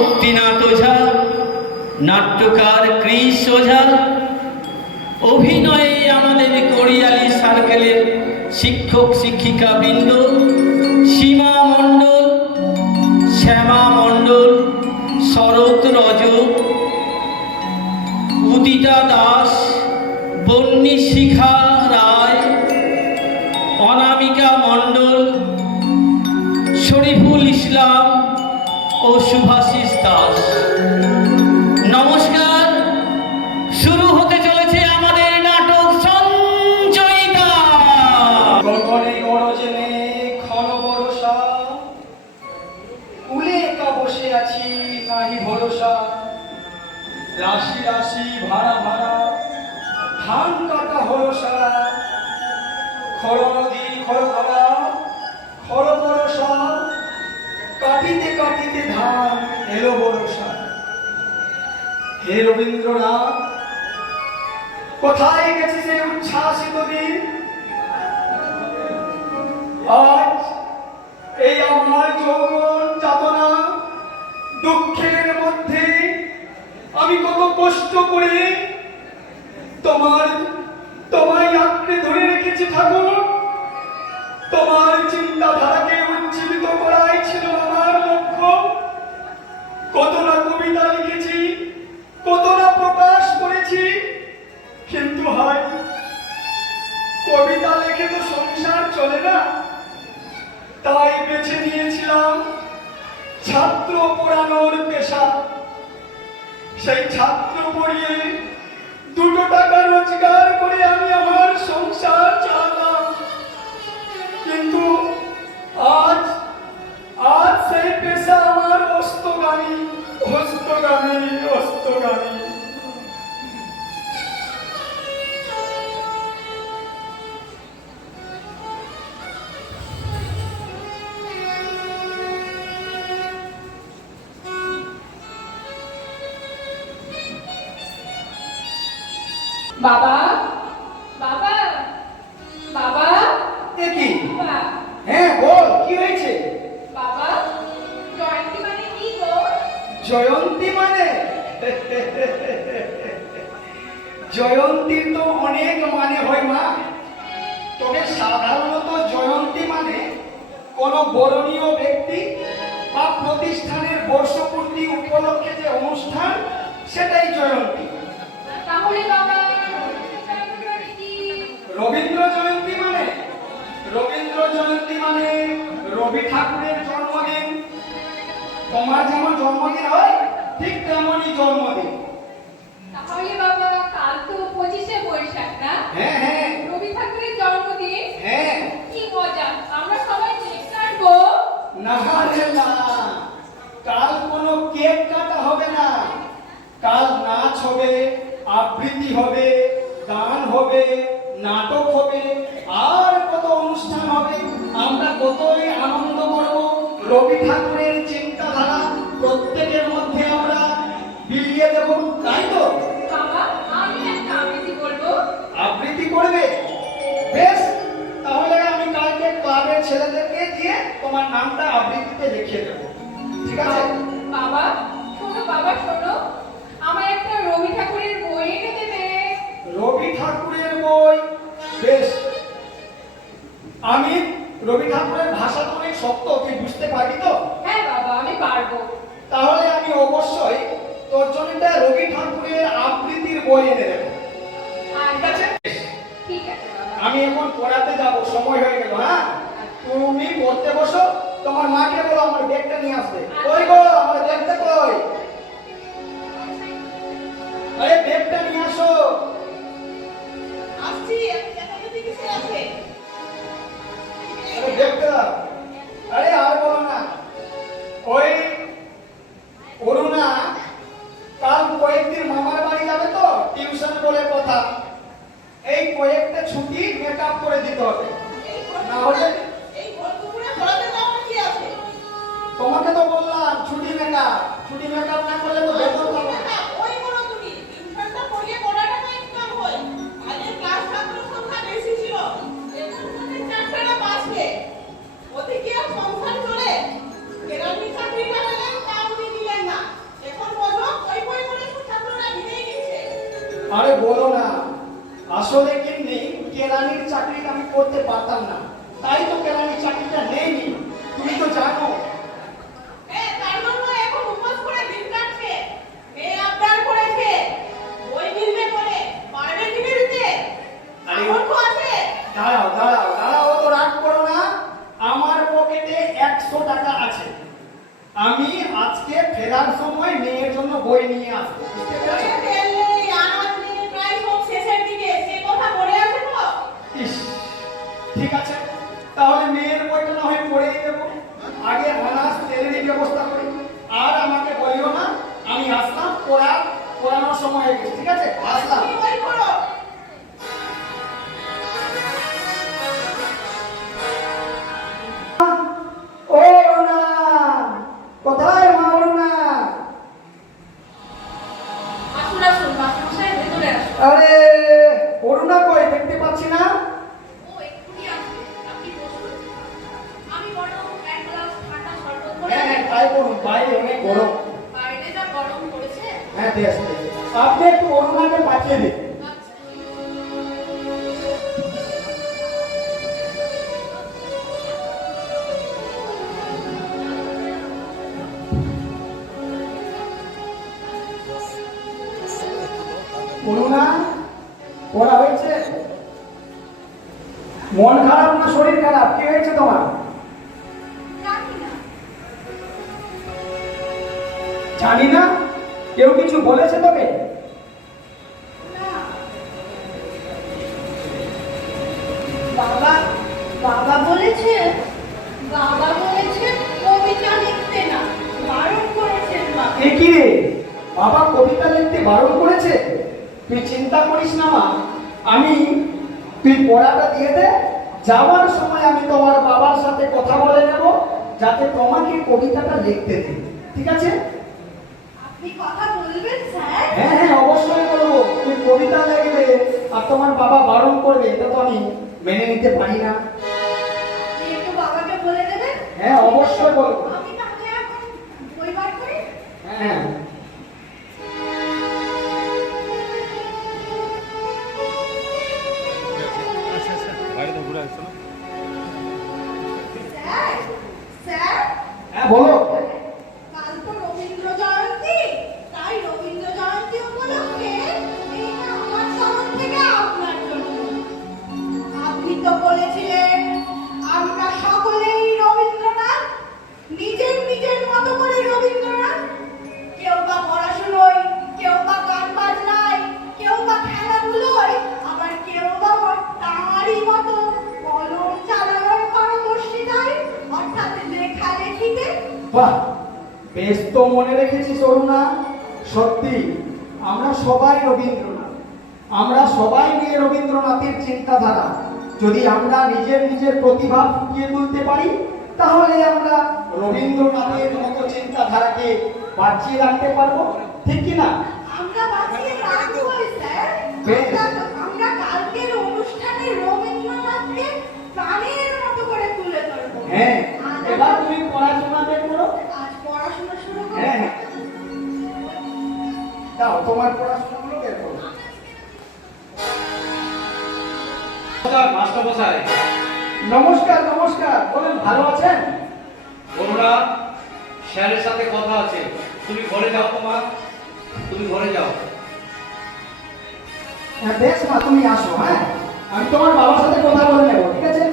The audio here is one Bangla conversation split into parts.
মুক্তিনাথ ওঝা, নাট্যকার ক্রিস ওঝা, অভিনয়ে আমাদের গড়িয়ালি সার্কেলের শিক্ষক শিক্ষিকা বৃন্দ, সীমা মণ্ডল, শ্যামা মণ্ডল, শরৎ রজ, উদিতা দাস, বন্নী শিখা রায়, অনামিকা মণ্ডল, শরীফুল ইসলাম ও শুভাশিস দাস। নমস্কার। শুরু হতে চলেছে আমাদের নাটক সঞ্চয়িতা। গগনে গরজে ক্ষণ বরষা, কুলে একা বসে আছি নাহি ভরসা। রাশি রাশি ভাড়া ভাড়া ধান কাটা হরসা, খর নদী খর ধারা খর বরষা। কাটিতে কাটিতে ধান এলো বরষা। হে রবীন্দ্রনাথ, কোথায় গেছে সে উচ্ছ্বাসিত দিন? আজ এই আমার যৌবন যাতনা দুঃখের মধ্যে আমি কত কষ্ট করে তোমায় আঁকড়ে ধরে রেখেছি ঠাকুর। তোমার চিন্তাধারাকে উজ্জীবিত করাই ছিল আমার লক্ষ্য। কত না কবিতা লিখেছি, কত না প্রকাশ করেছি, কিন্তু হয় কবিতা লিখে তো সংসার চলে না। তাই বেছে নিয়েছিলাম ছাত্র পড়ানোর পেশা। সেই ছাত্র পড়িয়ে 2 টাকা রোজগার করে আমি আমার সংসার চালাতাম। কিন্তু আজ সেই পেশা আমার অস্তগামী, অস্তগামী, অস্তগামী। বাবা, বাবা, বাবা, এ কি? হ্যাঁ বল, কি হয়েছে? বাবা, জয়ন্তী মানে কি গো? জয়ন্তী মানে জয়ন্তীর তো অনেক মানে হয় মা। তবে সাধারণত জয়ন্তী মানে কোন বরণীয় ব্যক্তি বা প্রতিষ্ঠানের বর্ষপূর্তি উপলক্ষে যে অনুষ্ঠান, সেটাই জয়ন্তী। তাহলে বাবা, রবীন্দ্র জয়ন্তী মানে রবি ঠাকুরের জন্মদিন। তোমার যেমন জন্মদিন হয় ঠিক তেমনই জন্মদিন। তাহলে বাবা, কাল তো 25শে বৈশাখ না? হ্যাঁ হ্যাঁ, রবি ঠাকুরের জন্মদিন। হ্যাঁ। কি মজা, আমরা সবাই কেক কাটবো। না রে না, কাল কোনো কেক কাটা হবে না। কাল নাচ হবে, আবৃত্তি হবে, গান হবে, নাটক হবে, আর কত অনুষ্ঠান হবে। আমরা কতই আনন্দ করব। রবি ঠাকুরের চিন্তাধারা প্রত্যেকের মধ্যে আমরা বিলিয়ে দেব, তাই তো? বাবা, আমি একটা আবৃত্তি বলবো। আবৃত্তি করবে? বেশ, তাহলে আমি কালকে ক্লাবের ছেলেদেরকে দিয়ে তোমার নামটা আবৃত্তিতে লিখিয়ে দেবো, ঠিক আছে? বাবা শোনো, বাবা শোনো, আমার একটা রবি ঠাকুরের বই এনে দেবে। রবি ঠাকুরের বই? বেশ। আমি রবি ঠাকুরের ভাষা তো অনেক শক্ত, তুই বুঝতে পারবি তো? হ্যাঁ বাবা, আমি পারবো। তাহলে আমি অবশ্যই তোর জন্য রবি ঠাকুরের আবৃত্তির বই এনে দেবো, ঠিক আছে? ঠিক আছে বাবা। আমি এখন পড়াতে যাব, সময় হয়ে গেল। হ্যাঁ, তুমি পড়তে বসো। তোমার মাকে বলো আমার ব্যাগটা নিয়ে আসবে। কই গো, আমার ব্যাগটা কই? আরে ব্যাগটা নিয়ে আসো। আসছি, এত কিছু আছে। আরে ব্যাগটা, আরে আর বলো না। ওই অরুণা কাল কয়েকদিন মামার বাড়ি যাবে তো, টিউশন বলে কথা। এই কয়েকটা ছুটি মেকআপ করে দিতে হবে, না হলে এই ভোরপুরে পড়াতে যাওয়া কি আছে? তোমাকে তো বললাম ছুটি মেকআপ না করলে তো বেতন পাবো না। ওই বলো তুমি, টিউশনটা পড়িয়ে পড়াটা তো ইনকাম হয়। আগে ক্লাস ছাত্র সংখ্যা বেশি ছিল, করতে পারতাম না, তাই তো কেরানি চাকরিটা নেইনি। তুমি তো জানো। তার জন্য এখন উপোস করে দিন কাটছে। মেয়ে আবদার করেছে, বই কিনবে বলে, পারবে কিনে দিতে? আরে সামর্থ্য আছে? দাঁড়াও দাঁড়াও দাঁড়াও, তো রাগ করো না। আমার পকেটে 100 টাকা আছে। আমি আজকে ফেরার সময় মেয়ের জন্য বই নিয়ে আসবো, বুঝতে পেরেছো? বইয়ে তেল নেই, আনাজ নেই, প্রায় সব শেষের দিকে। সে কথা মনে আছে তো? ইস, ঠিক আছে, তাহলে মেয়ের বইটা না হয় পড়েই দেবো। আগে আনাজ তেলেরই ব্যবস্থা করি। আর আমাকে বলিও না, আমি আসলাম, পড়ানোর সময় হয়ে গেছে। ঠিক আছে, আসলাম। তুমি বই পড়ো। ও অরুণা, কোথায় মা অরুণা? আসুন আসুন, মাস্টারমশাই ভেতরে আসুন। আরে অরুণা কই, দেখতে পাচ্ছি না। ও এক্ষুনি আসবে, আপনি বসুন। আমি বরং এক গ্লাস ঠান্ডা শরবত করে হ্যাঁ হ্যাঁ, তাই করুন, বাইরে অনেক গরম। বাইরে যা গরম পড়েছে। হ্যাঁ দেশ, আপনি একটু অরুণাকে পাঠিয়ে দিন। আচ্ছা। অরুণা, পড়া হয়েছে? মন খারাপ না শরীর খারাপ, কি হয়েছে তোমার? জানি না। জানি না? কেউ কিছু বলেছে তোকে? না। বাবা বলেছে কবিতা লিখতে না, বারণ করেছেন মা। এ কি রে, বাবা কবিতা লিখতে বারণ করেছে? তুই চিন্তা করিস না মা, তুই পড়াটা দিয়ে দে। যাওয়ার সময় আমি তোমার বাবার সাথে কথা বলে নেব, যাতে তোমাকে কবিতাটা লিখতে দে। ঠিক আছে? আপনি কথা বলবেন স্যার? হ্যাঁ হ্যাঁ, অবশ্যই বলবো। তুই কবিতা লিখবে আর তোমার বাবা বারণ করবে, এটা তো আমি মেনে নিতে পারি না। আপনি একটু বাবাকে বলে দেবেন? হ্যাঁ অবশ্যই বলবো। আমি তাহলে এখন বই বার করি। হ্যাঁ স্যার স্যার, হ্যাঁ বলো। কাল তো রবীন্দ্র জয়ন্তী, তাই রবীন্দ্র জয়ন্তী উপলক্ষে এইটা আমার তরফ থেকে আপনার জন্য। আপনি তো বলেছিলেন আমরা সকলেই রবীন্দ্রনাথ, নিজের নিজের মতো করে রবীন্দ্রনাথ। কেউ বা পড়াশোনায়, কেউ বা গান বাজনায়, কেউ বা খেলাধুলোয়, আবার কেউ বা তাঁরই মতো কলম চালানোর পারদর্শিতায়, অর্থাৎ লেখালেখিতে। বাহ, বেশ তো মনে রেখেছিস অরুণা। সত্যি আমরা সবাই রবীন্দ্রনাথ, আমরা সবাই নিয়ে রবীন্দ্রনাথের চিন্তাধারা। যদি আমরা নিজের নিজের প্রতিভা ফুটিয়ে তুলতে পারি, তাহলে আমরা রবীন্দ্রনাথের মতো চিন্তাধারাকে বাঁচিয়ে রাখতে পারবো, ঠিক কি না? আমরা বাঁচিয়ে রাখবোই স্যার। বেশ। আমরা কালকের অনুষ্ঠানে রবীন্দ্রনাথকে প্রাণের মতো করে তুলে ধরবো। হ্যাঁ, এবার তুমি পড়াশোনা বের করো। আজ পড়াশোনা শুরু করবো। হ্যাঁ হ্যাঁ, দাও তোমার পড়াশোনাগুলো বের করো। মাস্টারমশাই, নমস্কার নমস্কার, বলেন, ভালো আছেন? অরুণা, স্যারের সাথে কথা আছে। তুমি ঘরে যাও তুমি ঘরে যাও। হ্যাঁ বেশ মা, তুমি আসো। হ্যাঁ, আমি তোমার বাবার সাথে কথা বলে নেবো, ঠিক আছে?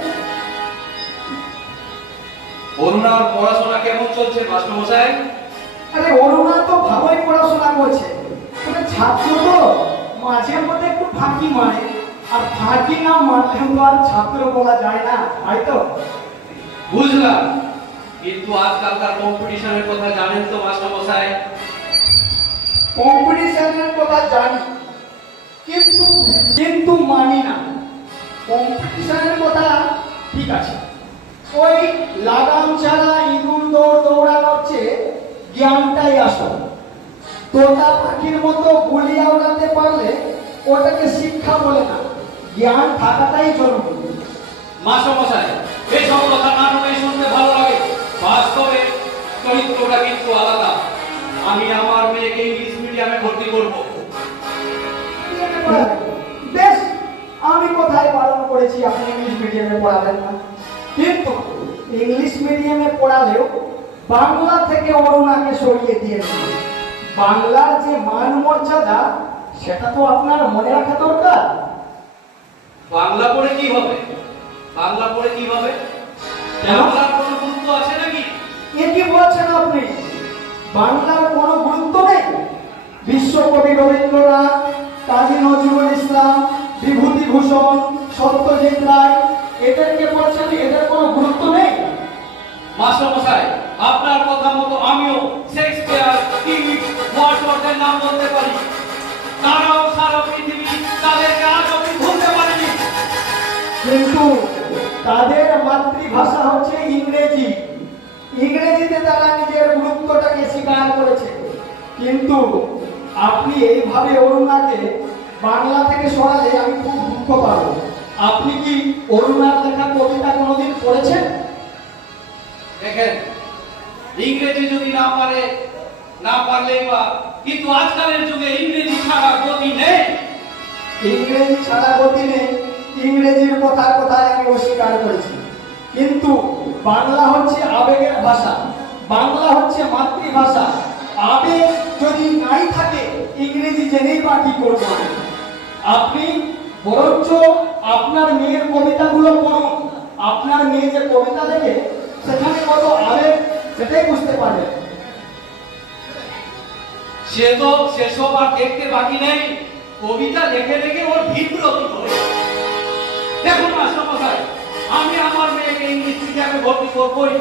অরুণার পড়াশোনা কেমন চলছে মাস্টারমশাই? আরে অরুণা তো ভালোই পড়াশোনা করছে, তবে ছাত্র তো মাঝে মধ্যে একটু ফাঁকি মারে। আর ফাঁকি না মারলে তো আর ছাত্র বলা যায় না, তাই তো? বুঝলাম, কিন্তু আজকালকার কম্পিটিশনের কথা জানেন তো মাস্টারমশাই? কম্পিটিশনের কথা জানি, কিন্তু কিন্তু মানি না। কম্পিটিশনের কথা ঠিক আছে, ওই লাগাম ছাড়া ইঁদুর দৌড়ানোর চেয়ে জ্ঞানটাই আসল। তোতা পাখির মতো গুলিয়া উড়াতে পারলে ওটাকে শিক্ষা বলে না, জ্ঞান থাকাটাই জরুরি। মাস্টারমশাই, এসব কথা নাটকে শুনতে ভালো লাগে, বাস্তবে চরিত্রটা কিন্তু আলাদা। আমি আমার মেয়েকে ইংলিশ মিডিয়ামে ভর্তি করব। বেশ, আমি কোথায় বারণ করেছি আপনি ইংলিশ মিডিয়ামে পড়াবেন না, কিন্তু ইংলিশ মিডিয়ামে পড়ালেও বাংলা থেকে অরুণাকে সরিয়ে দিয়েছি। বাংলার যে মান মর্যাদা সেটা তো আপনার মনে রাখা দরকার। বাংলা পড়ে কি হবে? বাংলা পড়ে কি হবে? কেন? বাংলার কোনো গুরুত্ব আছে নাকি? এ কি বলছেন আপনি? বাংলার কোনো গুরুত্ব নেই? বিশ্বকবি রবীন্দ্রনাথ, কাজী নজরুল ইসলাম, বিভূতিভূষণ, সত্যজিৎ রায়, এদেরকে বলছেন এদের কোনো গুরুত্ব নেই? মাস্টারমশাই, আপনার কথা মতো আমিও শেক্সপিয়ার, কিং, ওয়ার্ডসওয়ার্থের নাম বলতে পারি। তারাও সারা পৃথিবী তাদেরকে আজ অব্দি ভুলতে পারেনি। কিন্তু তাদের মাতৃভাষা হচ্ছে ইংরেজি। ইংরেজিতে তারা নিজের গুরুত্বটাকে স্বীকার করেছে। কিন্তু আপনি এইভাবে অরুণাকে বাংলা থেকে সরালে আমি খুব দুঃখ পাবো। আপনি কি অরুণার লেখা কবিতা কোনোদিন পড়েছেন? দেখেন, ইংরেজি যদি না পারলেই বা, কিন্তু আজকালের যুগে ইংরেজি ছাড়া গতি নেই। ইংরেজি ছাড়া গতি নেই, ইংরেজির কথার কথায় আমি অস্বীকার করেছি। কিন্তু বাংলা হচ্ছে আবেগের ভাষা, বাংলা হচ্ছে মাতৃভাষা। আবেগ যদি নাই থাকে ইংরেজি জেনেই বা কি করবো আমি? আপনি বরঞ্চ আপনার মেয়ের কবিতাগুলো পড়ুন। আপনার মেয়ে যে কবিতা লেখে সেখানে কত আবেগ সেটাই বুঝতে পারবেন। সেসব আর দেখতে বাকি নেই। কবিতা লেখে লেখে ওর বিব্রত হয়ে। দেখুন মাস্টারমশাই, আমি আমার মেয়েকে ইংলিশ মিডিয়ামে ভর্তি করবই।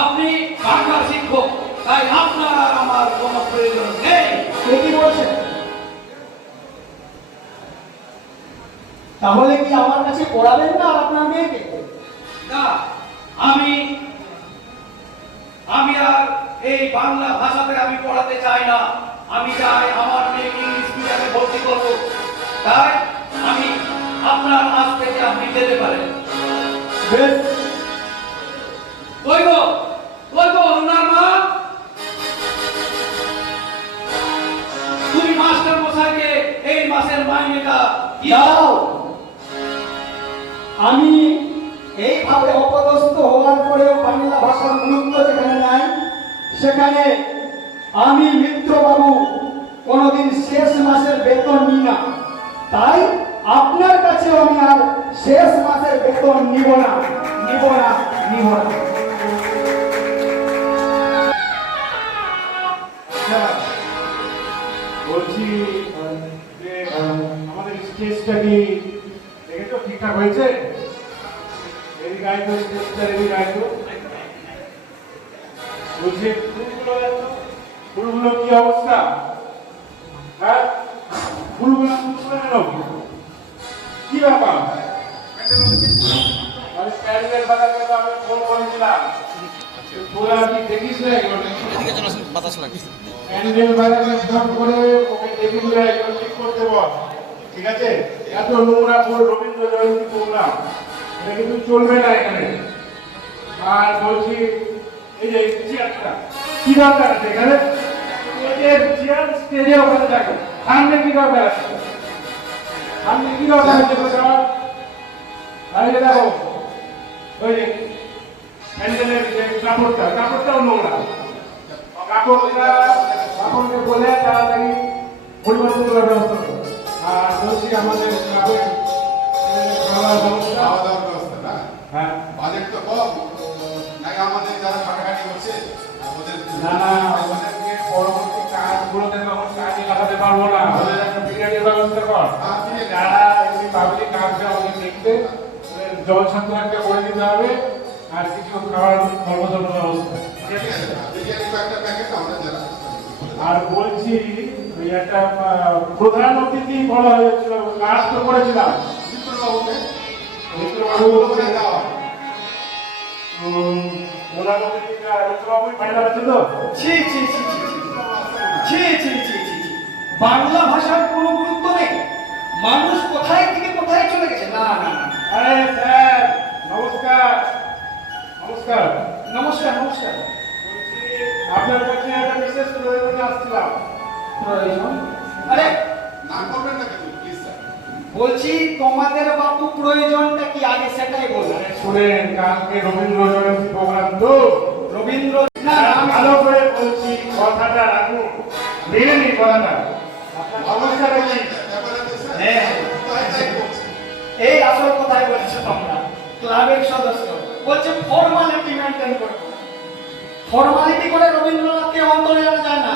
আপনি বাংলা শিক্ষক, তাই আপনার আর আমার কোনো প্রয়োজন নেই। কে কি বলছেন? তাহলে কি আমার কাছে পড়াবেন না আপনার মেয়েকে? না, আমি আর এই বাংলা ভাষাতে আমি পড়াতে চাই না। আমি চাই আমার মেয়েকে ইংলিশ মিডিয়ামে ভর্তি করব। তাই আমি আপনার আজ থেকে আপনি যেতে পারেন। বেশ, কই গো অরুণার মা, তুমি মাস্টার মশাইকে এই মাসের মাইনেটা দাও। আমি এইভাবে অপদস্থ হওয়ার পরেও বাংলা ভাষার গুরুত্ব যেখানে নাই সেখানে আমি মিত্রবাবু কোনোদিন শেষ মাসের বেতন নিই না। তাই আপনার কাছে আমি আর শেষ মাসের বেতন নিব না। আচ্ছা, বলছি যে আমাদের স্টেজটা কি দেখেছো ঠিকঠাক হয়েছে? এদিকে আইতো, স্টেজটা এদিকে আইতো। বলছি ফুলগুলো কি অবস্থা? হ্যাঁ, ফুলগুলো কেন? কি ব্যাপার? আমি প্যান্ডেল বানাতে তো আমি ফোন করেছিলাম, তোরা কি দেখিস না এগুলো? প্যান্ডেল বানাতে ফোন করে ওকে দেখে দিলে এগুলো ঠিক করতে বল, ঠিক আছে? এত নোংরা করে রবীন্দ্র জয়ন্তী প্রোগ্রাম, এটা কিন্তু চলবে না এখানে। আর বলছি এই যে চেয়ারটা কি দরকার আছে এখানে? এই যে চেয়ার স্টেজে ওখানে থাকে, সামনে কি দরকার আছে? সামনে কি দরকার আছে তোমার? আরে দেখো ওই যে প্যান্ডেলের যে কাপড়টাও নোংরা। কাপড়কে বলে তাড়াতাড়ি পরিবর্তন করার ব্যবস্থা করো। আর বলছি আমাদের ক্লাবের খাওয়ার ব্যবস্থা, খাওয়া দাওয়ার ব্যবস্থা না, হ্যাঁ বাজেট তো কম, নাকি আমাদের যারা খাটাখাটি করছে ওদের না আমাদেরকে পরবর্তী কাজগুলোতে তখন কাজে লাগাতে পারবো না, ওদের একটা পিরিয়ডের ব্যবস্থা কর। যারা এমনি পাবলিক কাজটা ওদের দেখতে জল ছাত্র একটা করে দিতে হবে, আর কিছু খাওয়ার কর্মসূচির ব্যবস্থা, ঠিক আছে? বিরিয়ানি কয়েকটা প্যাকেট আমরা যারা আর বলছি ওই একটা প্রধান অতিথি বলা হয়েছিল, কাজ তো করেছিলাম মিত্রবাবুকে মিত্রবাবুকে দেওয়া হয়। প্রধান অতিথি মিত্রবাবুই ফাইনাল আছে তো? ছি ছি ছি ছি ছি ছি ছি ছি ছি। বাংলা ভাষার কোনো গুরুত্ব নেই। মানুষ কোথায় থেকে কোথায় চলে গেছে। না না না। আরে স্যার নমস্কার। নমস্কার নমস্কার নমস্কার। বলছি আপনার কাছে একটা বিশেষ প্রয়োজনে আসছিলাম। প্রয়োজন? আরে নাম করবেন না কিন্তু প্লিজ স্যার। বলছি তোমাদের বাপু প্রয়োজনটা কি আগে সেটাই বলো। আরে শুনেন, কালকে রবীন্দ্র জয়ন্তী প্রোগ্রাম তো, রবীন্দ্র না ভালো করে বলছি, কথাটা রাখুন, মেনে নি কথাটা। সমস্যাটা কি? হ্যাঁ, এই আসল কথাই বলছো তোমরা। ক্লাবের সদস্য বলছে ফর্মালিটি মেনটেন করবো। ফর্মালিটি করে রবীন্দ্রনাথকে অন্তরে আনা যায় না।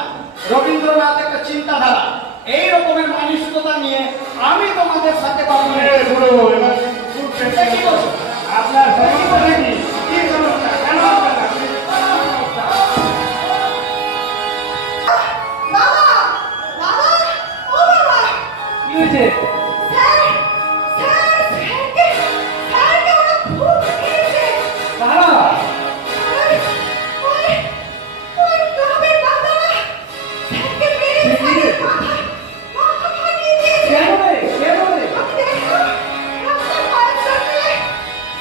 রবীন্দ্রনাথ একটা চিন্তাধারা, এই রকমের মানসিকতা নিয়ে আমি তোমাদের সাথে পাবো না। এ বুড়ো, এবার খুব চেষ্টা কি বলছো? আপনার সমস্যাটা কি? কি সমস্যা? কেন আসবেন না? বাবা বাবা ও বাবা কি হয়েছে? স্যার স্যার স্যারকে ওরা খুব খেয়েছে। কারা? ওই ক্লাবের দাদারা স্যারকে মেরে স্যারের মাথা ফাটিয়ে দিয়েছে। কেন রে? কেন রে? আমি দেখলাম রাস্তার পাশে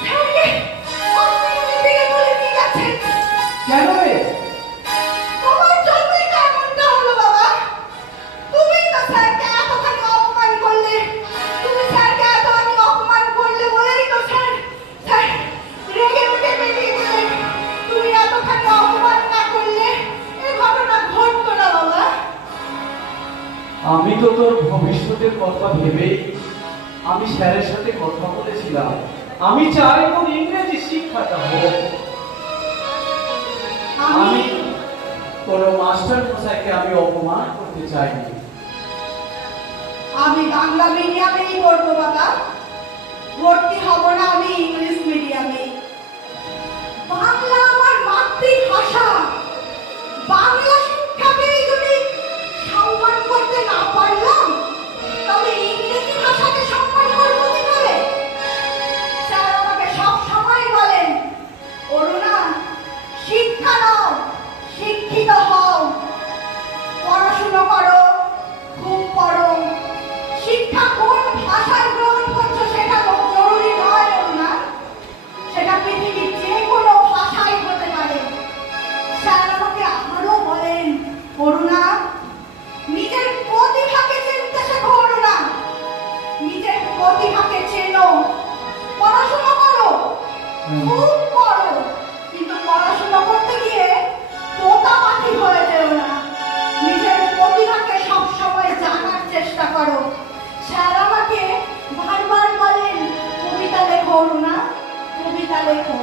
স্যারকে হসপিটালের দিকে তুলে নিয়ে যাচ্ছেন। কেন রে? তোমার জন্যই তো এমনটা হলো বাবা। তুমি তো স্যারকে এতখানি অপমান করলে। তুমি স্যারকে এতখানি অপমান করলে বলেই তো স্যার রেগে উঠে বেরিয়ে গেলেন। তুমি এতখানি অপমান না করলে এ ঘটনা ঘটতো না বাবা। আমি তো তোর ভবিষ্যতের কথা ভেবেই আমি স্যারের সাথে কথা বলেছিলাম। আমি চাই তোর ইংরেজি শিক্ষাটা হোক। আমি কোনো মাস্টার মশাইকে আমি অপমান করতে চাইনি। আমি বাংলা মিডিয়ামেই পড়বো বাবা। ভর্তি হব না আমি ইংলিশ মিডিয়ামে। বাংলা আমার মাতৃভাষা। বাংলা শিক্ষা পেয়ে যদি সম্মান করতে না পারলাম, তবে ইংরেজি ভাষাকে সম্মান করবো কি করে? স্যার আমাকে সব সময় বলেন, অরুণা শিক্ষা নাও, শিক্ষিত হও, পড়াশুনো করো, খুব পড়ো। শিক্ষা কোন ভাষায় গ্রহণ করছো সেটা জরুরি নয় অরুণা। সেটা পৃথিবীর যে কোনো ভাষাই হতে পারে। স্যার আমাকে আরো বলেন, অরুণা নিজের প্রতিভাকে চিনতে শেখো। অরুণা নিজের প্রতিভাকে চেনো, পড়াশোনা করো, খুব পড়ো, কিন্তু পড়াশোনা করতে গিয়ে তোতা পাখি হয়ে যেও না। নিজের প্রতিভাকে সবসময় জানার চেষ্টা করো। স্যার আমাকে বারবার বলেন, কবিতা লেখো অরুণা, কবিতা লেখো।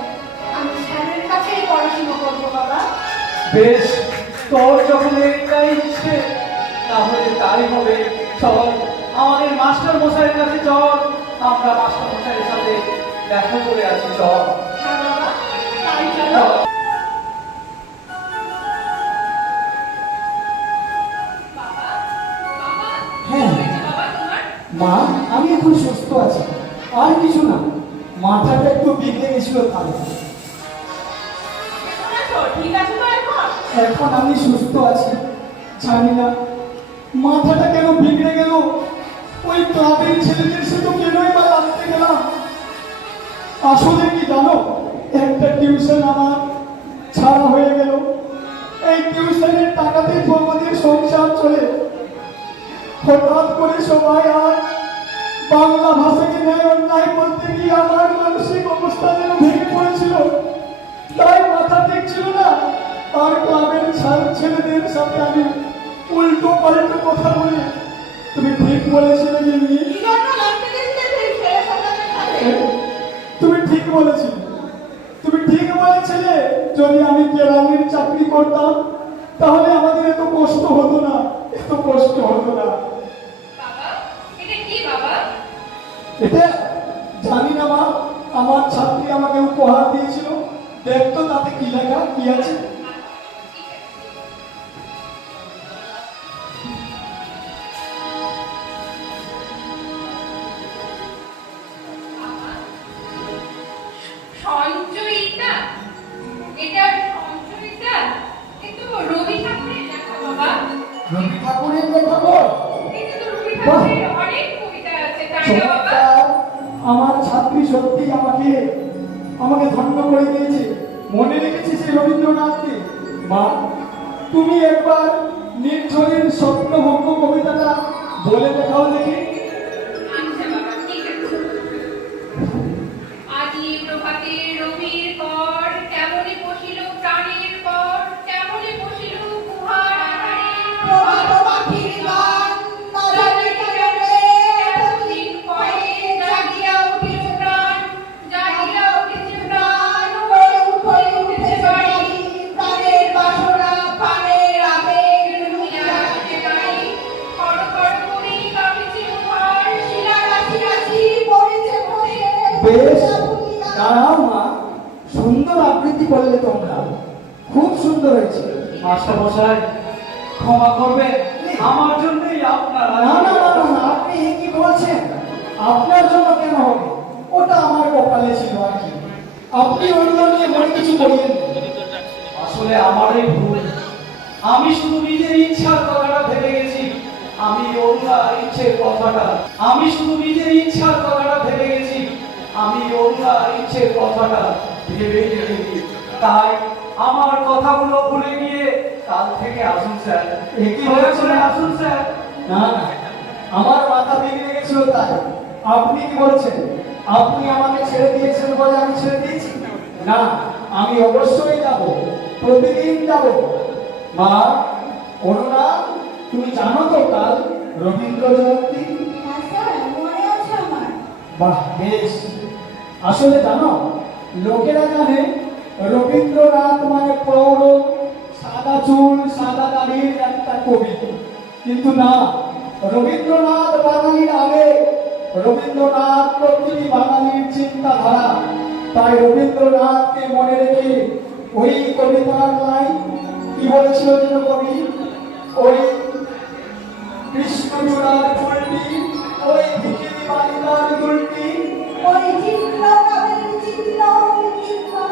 আমি স্যারের কাছেই পড়াশোনা করবো বাবা। বেশ, তোর যখন একটাই ইচ্ছে তাহলে তাই হবে। চল আমাদের মাস্টার মশাইয়ের কাছে চল, আমরা মাস্টার মশাইয়ের সাথে দেখা করে আসি। চল হ্যাঁ বাবা, তাই চলো। চল। হ্যাঁ মা, আমি এখন সুস্থ আছি, আর কিছু না। মাথাটা একটু বিগড়ে গেছিল তাহলে। ঠিক আছে তো এখন? এখন আমি সুস্থ আছি। জানি না মাথাটা কেন বিগড়ে গেল। ওই ক্লাবের ছেলেদের সাথে কেনই বা লাগতে গেলাম। আসলে কি জানো, একটা টিউশন আমার ছাড়া হয়ে গেল। এই টিউশনের টাকাতে তো আমাদের সংসার চলে। হঠাৎ করে সবাই আর বাংলা ভাষাকে ন্যায় অন্যায় করতে গিয়ে আমার মানসিক অবস্থা যেন ভেঙে পড়েছিল। তাই মাথা ঠিক ছিল না। আর ক্লাবের ছেলেদের সাথে আমি উল্টো পাল্টো কথা বলি। তুমি ঠিক বলেছিলে গিন্নি, কি জন্য লাগতে গেছিলে সেই ছেলে সন্তানের সাথে? তুমি ঠিক বলেছিলে। তুমি ঠিক বলেছিলে, যদি আমি কেরানির চাকরি করতাম তাহলে আমাদের এত কষ্ট হতো না, এত কষ্ট হতো না। বাবা, এটা কি বাবা? এটা জানি না মা, আমার ছাত্রী আমাকে উপহার দিয়েছিল। দেখতো তাতে কি লেখা, কি আছে। সঞ্চয়িতা? এটা সঞ্চয়িতা? কিন্তু রবি ঠাকুরের লেখা বাবা। রবি ঠাকুরের লেখা গো। এটা তো রবি ঠাকুরের অনেক কবিতা আছে, তাই না বাবা? চমৎকার। আমার ছাত্রী সত্যি আমাকে ধন্য করে দিয়েছে। মনে রেখেছি সেই রবীন্দ্রনাথকে। মা, তুমি একবার নির্ঝরের স্বপ্নভঙ্গ কবিতাটা বলে দেখাও দেখি। আচ্ছা বাবা। দাঁড়াও মা, সুন্দর আবৃত্তি করলে তোমরা, খুব সুন্দর হয়েছে। মাস্টার মশাই ক্ষমা করবে, আমার জন্যই আপনার না না না না না, আপনি এ কি বলছেন? আপনার জন্য কেন হবে? ওটা আমার কপালে ছিল আর কি। আপনি অন্য নিয়ে মনে কিছু করিয়েন না। আসলে আমারই ভুল। আমি শুধু নিজের ইচ্ছার কথাটা ভেবে গেছি। আমি ওনার ইচ্ছের কথাটা ভেবে গেছি। ভেবে গেছি। তাই আমার কথাগুলো ভুলে গিয়ে কাল থেকে আসুন স্যার। একই হয়েছে না? আসুন স্যার। না না, আমার মাথা বিগড়ে গেছিল তাই। আপনি কি বলছেন? আপনি আমাকে ছেড়ে দিয়েছেন বলে আমি ছেড়ে দিয়েছি? না, আমি অবশ্যই যাব, প্রতিদিন যাব। মা, অরুণা, তুমি জানো তো কাল রবীন্দ্র জয়ন্তী? হ্যাঁ স্যার, মনে আছে আমার। বাহ, বেশ। আসলে জানো, লোকেরা জানে রবীন্দ্রনাথ মানে প্রৌঢ়, সাদা চুল, সাদা দাড়ির একটা কবি। কিন্তু না, রবীন্দ্রনাথ বাঙালির আগে, রবীন্দ্রনাথ প্রকৃতি বাঙালির চিন্তাধারা। তাই রবীন্দ্রনাথকে মনে রেখে ওই কবিতার লাইন কি বলেছিল যেন কবি? ওই কৃষ্ণচূড়ার ফুলটি, ওই ভিখিরি বালিকার দুলটি, ওই চিহ্ন কাবের চিহ্ন কিংবা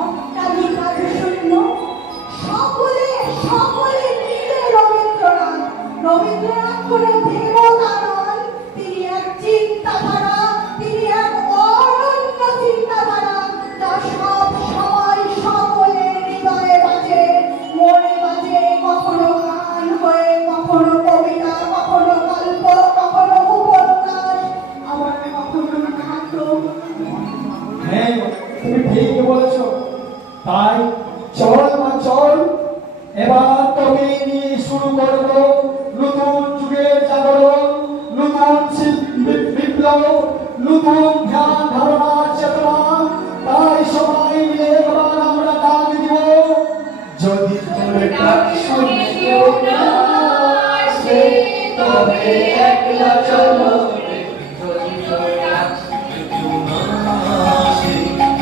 অট্টালিকার শূন্য, সকলে সকলে মিলে রবীন্দ্রনাথ কোনো দেবতা নন, তিনি এক চিন্তাধারা, তিনি এক অনন্য চিন্তাধারা, যা সব সময় সকলের হৃদয়ে বাজে, মনে বাজে, কখনো গান হয়ে, কখনো কবিতা, কখনো গল্প, কখনো উপন্যাস, আবার কখনো নাটক। হ্যাঁ, তুমি ঠিক বলেছ। তাই চল মা চল, এবার তোকে নিয়ে শুরু করব নতুন যুগের জাগরণ, নতুন বিপ্লব, নতুন ধ্যান ধারণার চেতনা। তাই সবাই মিলে এবার আমরা ডাক দিব, যদি তোর ডাক শুনে কেউ না আসে, তবে একলা চলো।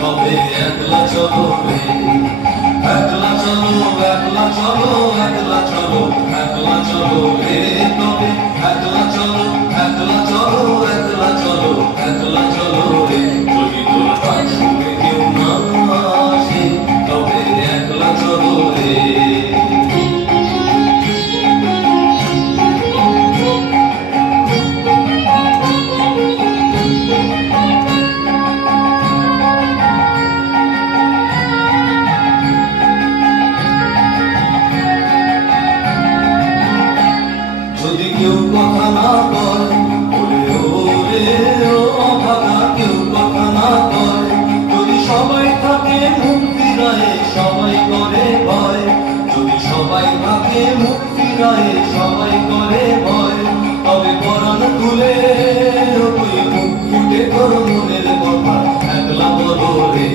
তবে একলা চলো রে, একলা চলো, একলা চলো, একলা চলো, একলা চলো রে, তবে একলা চলো, একলা চলো, একলা চলো, একলা চলো রে, যদি তোর ডাক শুনে কেউ না আসে, তবে একলা চলো রে। যদি কেউ কথা না কয়, ওরে ওরে ও অভাগা, কেউ কথা না কয়, যদি সবাই থাকে মুখ ফিরায়ে, সবাই করে ভয়, যদি সবাই থাকে মুখ ফিরায়ে, সবাই করে ভয়, তবে পরাণ তুলে তুই মুখ ফুটে তোর মনের কথা একলা বলো রে।